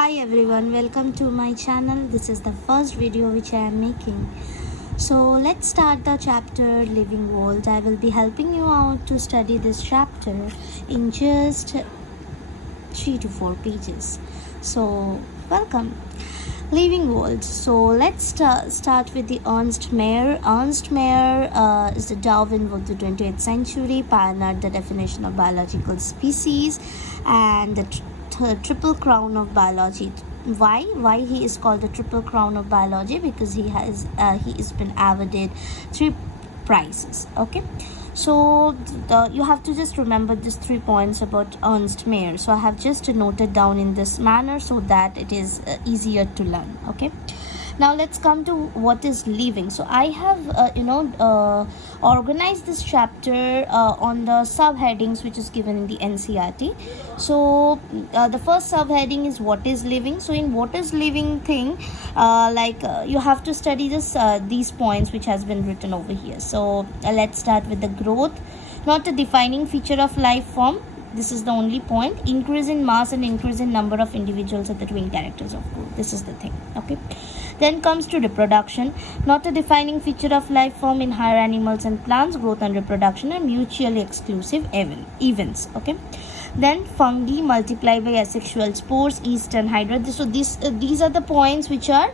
Hi everyone, welcome to my channel. This is the first video which I am making. So let's start the chapter Living World. I will be helping you out to study this chapter in just 3 to 4 pages. So welcome. Living World. So let's start with the Ernst Mayr. Ernst Mayr is the Darwin of the 20th century, pioneered the definition of biological species and the triple crown of biology. Why he is called the triple crown of biology? Because he has been awarded 3 prizes. Okay, so you have to just remember these 3 points about Ernst Mayr. So I have just noted down in this manner so that it is easier to learn. Okay, now let's come to what is living. So I have organized this chapter on the subheadings which is given in the NCERT. So the first subheading is what is living. So in what is living thing, you have to study these points which has been written over here. So let's start with the growth, not a defining feature of life form. This is the only point. Increase in mass and increase in number of individuals are the twin characters of growth. This is the thing. Okay, then comes to reproduction, not a defining feature of life form. In higher animals and plants, growth and reproduction are mutually exclusive events. Okay, then fungi multiply by asexual spores, yeast and hydra. So these are the points which are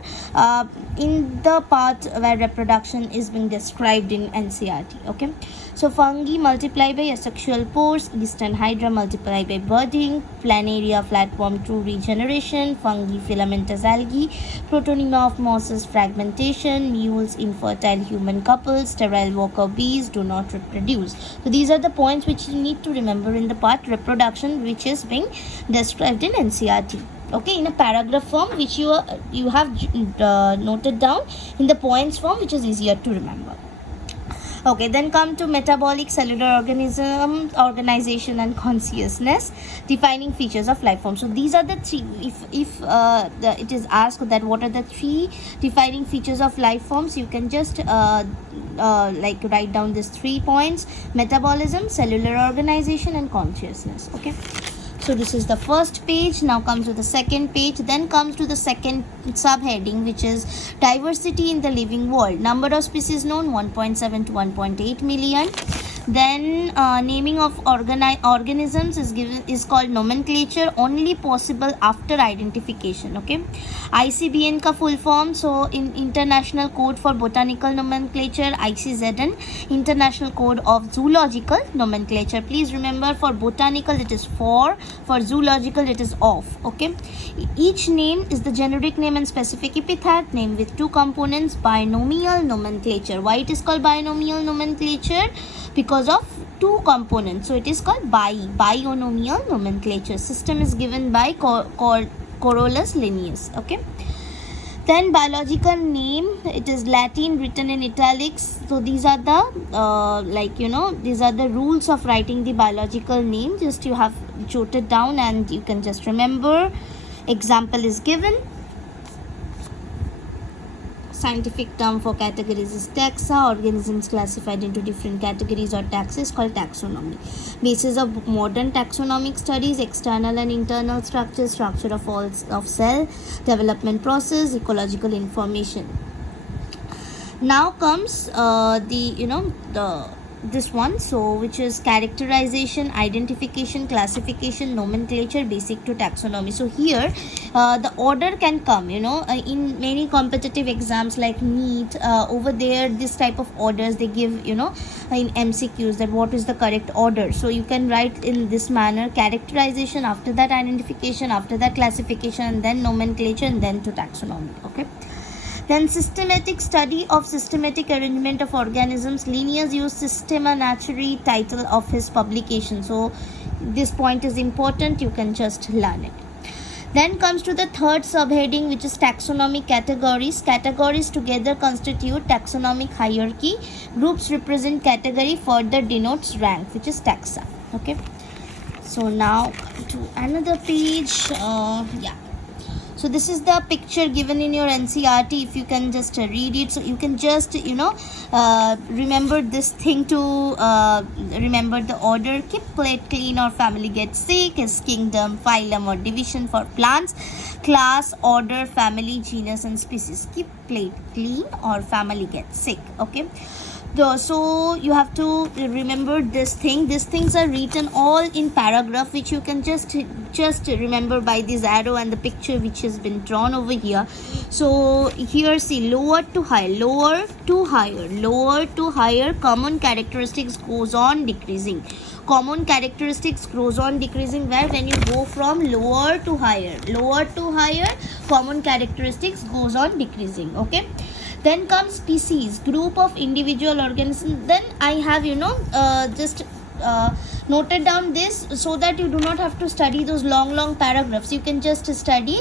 in the part where reproduction is being described in NCERT. Okay, so fungi multiply by asexual pores, yeast and hydra multiply by budding, planaria flatworm true regeneration, fungi filamentous algae, protonema of mosses fragmentation, mules infertile human couples, sterile worker bees do not reproduce. So these are the points which you need to remember in the part reproduction, which is being described in NCERT. Okay, in a paragraph form which you have noted down in the points form, which is easier to remember. Okay, then come to metabolic, cellular organism, organization and consciousness, defining features of life form. So these are the 3. If it is asked that what are the 3 defining features of life forms, you can just write down these 3 points: metabolism, cellular organization and consciousness. Okay, so this is the first page. Now comes to the second page. Then comes to the second subheading, which is diversity in the living world. Number of species known 1.7 to 1.8 million. Then naming of organisms is called nomenclature, only possible after identification. Okay, ICBN का full form. So in International Code for Botanical Nomenclature, ICZN, International Code of Zoological Nomenclature. Please remember, for botanical it is for zoological it is of. Okay, each name is the generic name and specific epithet name with 2 components. Binomial nomenclature. Why it is called binomial nomenclature? Because of 2 components, so it is called bionomial nomenclature. System is given by Carolus Linnaeus. Okay, then biological name, it is Latin, written in italics. So these are the these are the rules of writing the biological name. Just you have jotted down and you can just remember. Example is given. Scientific term for categories is taxa. Organisms classified into different categories or taxa is called taxonomy. Basis of modern taxonomic studies: external and internal structure of cell, development process, ecological information. Now comes this one, so which is characterization, identification, classification, nomenclature, basic to taxonomy. So here the order can come, in many competitive exams like NEET, over there this type of orders they give, in MCQs, that what is the correct order. So you can write in this manner: characterization, after that identification, after that classification, and then nomenclature, and then to taxonomy. Okay, then systematic study of systematic arrangement of organisms. Linnaeus used Systema Naturae, title of his publication. So this point is important, you can just learn it. Then comes to the third subheading, which is taxonomic categories. Categories together constitute taxonomic hierarchy. Groups represent category, further denotes rank, which is taxa. Okay, so now to another page. So this is the picture given in your NCERT. If you can just read it, so you can just remember this thing to remember the order. Keep plate clean or family gets sick is kingdom, phylum or division for plants. Class, order, family, genus and species. Keep plate clean or family gets sick. Okay. So you have to remember this thing. These things are written all in paragraph, which you can just remember by this arrow and the picture which has been drawn over here. So here see, lower to higher, lower to higher, lower to higher, common characteristics goes on decreasing. Common characteristics goes on decreasing where when you go from lower to higher, common characteristics goes on decreasing. Okay. Then comes species, group of individual organisms. Then I have just noted down this so that you do not have to study those long paragraphs. You can just study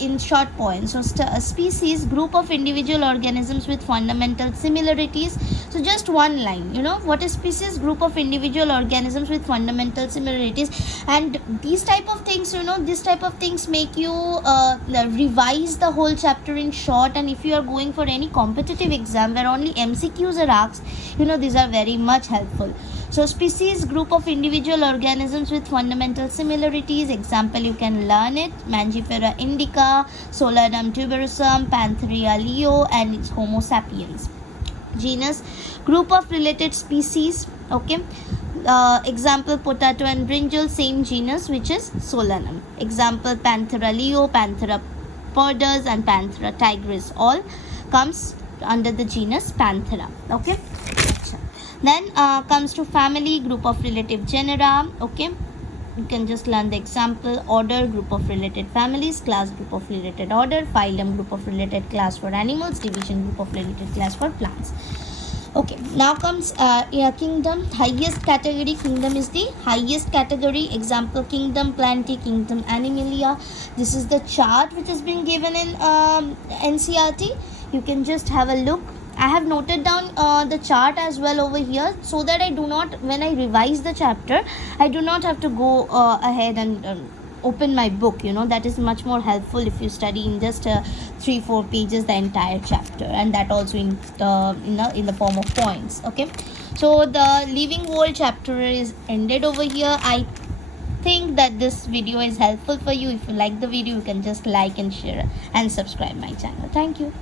in short points. So species, group of individual organisms with fundamental similarities. So just one line, what is species? Group of individual organisms with fundamental similarities. And these type of things, this type of things make you revise the whole chapter in short. And if you are going for any competitive exam where only MCQs are asked, these are very much helpful. So species, group of individual organisms with fundamental similarities. Example, you can learn it. Mangifera indica, Solanum tuberosum, Panthera leo and its Homo sapiens. Genus, group of related species. Okay. Example, potato and brinjal, same genus, which is Solanum. Example, Panthera leo, Panthera perdus and Panthera tigris, all comes under the genus Panthera. Okay. Then comes to family, group of relative genera. Okay, you can just learn the example. Order, group of related families. Class, group of related order. Phylum, group of related class for animals. Division, group of related class for plants. Okay, now comes kingdom, highest category. Kingdom is the highest category. Example, kingdom Plantae, kingdom Animalia. This is the chart which has been given in NCERT. You can just have a look. I have noted down the chart as well over here so that I do not, when I revise the chapter, I do not have to go ahead and open my book. That is much more helpful if you study in just 3-4 pages the entire chapter, and that also in the form of points. Okay, so the living world chapter is ended over here. I think that this video is helpful for you. If you like the video, you can just like and share and subscribe my channel. Thank you.